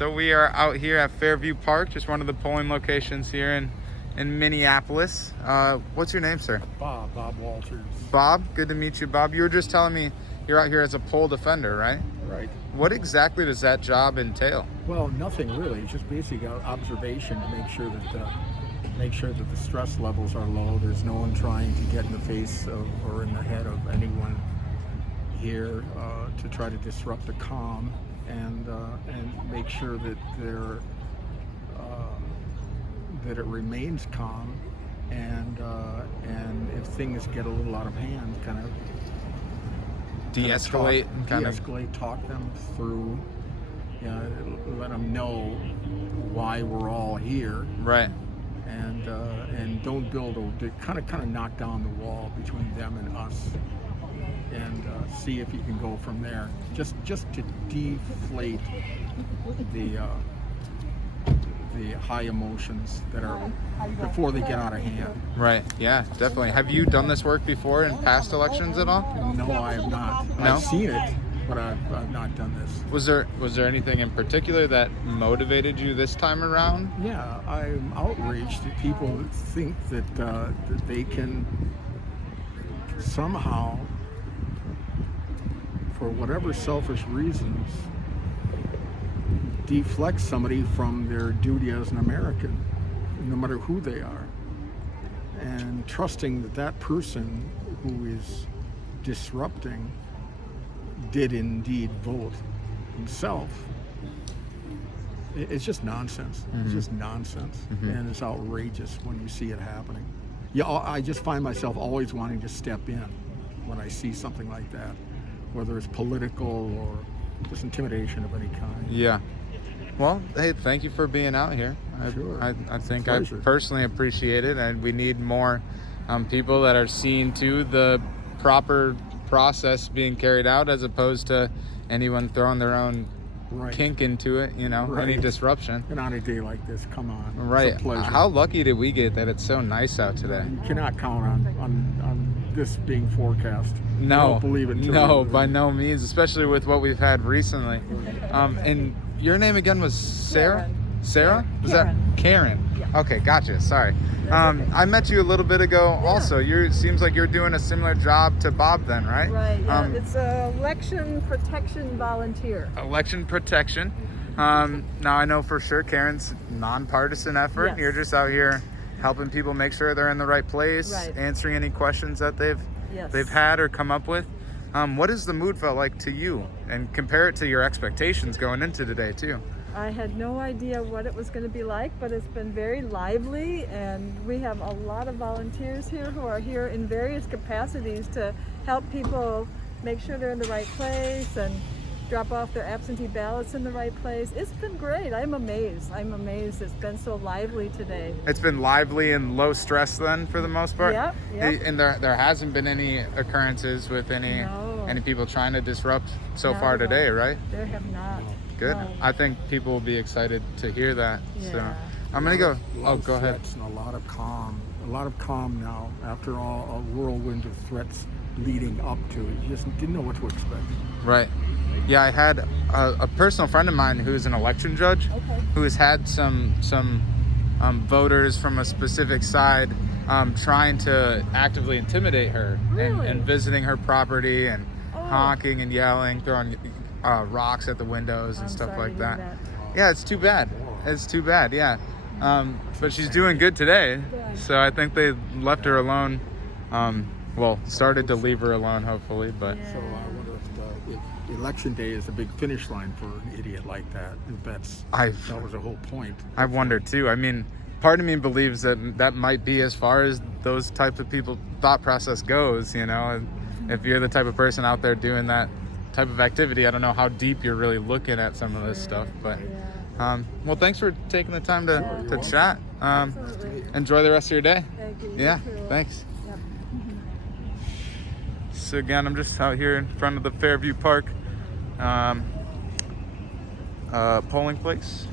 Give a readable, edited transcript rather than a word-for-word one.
So we are out here at Fairview Park, just one of the polling locations here in Minneapolis. What's your name, sir? Bob Walters. Bob, good to meet you, Bob. You were just telling me you're out here as a poll defender, right? Right. What exactly does that job entail? Well, nothing really. It's just basic observation to make sure that the stress levels are low. There's no one trying to get in the face of, or in the head of anyone here to try to disrupt the calm and make sure that that it remains calm, and if things get a little out of hand, kind of De-escalate, talk them through, let them know why we're all here, right? And don't build kind of knock down the wall between them and us, and see if you can go from there. Just to deflate the high emotions that are before they get out of hand. Right. Yeah, definitely. Have you done this work before in past elections at all? No, I have not. No? I've seen it, but I've not done this. Was there anything in particular that motivated you this time around? Yeah, I'm outraged that people think that they can somehow, for whatever selfish reasons, deflect somebody from their duty as an American, no matter who they are, and trusting that person who is disrupting did indeed vote himself. It's just nonsense. Mm-hmm. It's just nonsense. Mm-hmm. And it's outrageous when you see it happening. Yeah, I just find myself always wanting to step in when I see something like that, whether it's political or just intimidation of any kind. Yeah. Well, hey, thank you for being out here. Sure. I think I personally appreciate it, and we need more people that are seeing to the proper process being carried out, as opposed to anyone throwing their own kink into it, any disruption. And on a day like this, come on. Right. It's a pleasure. How lucky did we get that it's so nice out today? You cannot count on this being forecast. No. I don't believe it. No, by no means, especially with what we've had recently. And your name again was Sarah? Karen. Sarah? Was Karen. that Karen? Yeah. Okay, gotcha. Sorry. I met you a little bit ago also. It seems like you're doing a similar job to Bob then, right? Right, yeah. It's an election protection volunteer. Election protection. Now I know for sure Karen's nonpartisan effort. Yes. You're just out here helping people make sure they're in the right place, Right. answering any questions that Yes. they've had or come up with. What has the mood felt like to you, and compare it to your expectations going into today too? I had no idea what it was going to be like, but it's been very lively, and we have a lot of volunteers here who are here in various capacities to help people make sure they're in the right place and drop off their absentee ballots in the right place. It's been great. I'm amazed. It's been so lively today. It's been lively and low stress then, for the most part. Yep. And there hasn't been any occurrences with any people trying to disrupt so Not far at all. today, right? There have not. Good. No. I think people will be excited to hear that. Yeah. So I'm gonna go. Oh, go ahead. And a lot of calm now. After all, a whirlwind of threats leading up to it, you just didn't know what to expect. Right. Yeah, I had a personal friend of mine who's an election judge, who has had some voters from a specific side trying to actively intimidate her, and visiting her property and honking and yelling, throwing rocks at the windows and stuff like that. Yeah, it's too bad. Yeah. But she's doing good today, so I think they left her alone. Started to leave her alone, hopefully, but. So I wonder if election day is a big finish line for an idiot like that. That was the whole point. I wonder too. I mean, part of me believes that might be as far as those types of people thought process goes. If you're the type of person out there doing that type of activity, I don't know how deep you're really looking at some of this stuff, but well, thanks for taking the time to chat. Enjoy the rest of your day. Thank you. Yeah, You too. thanks. Yep. So again, I'm just out here in front of the Fairview Park polling place.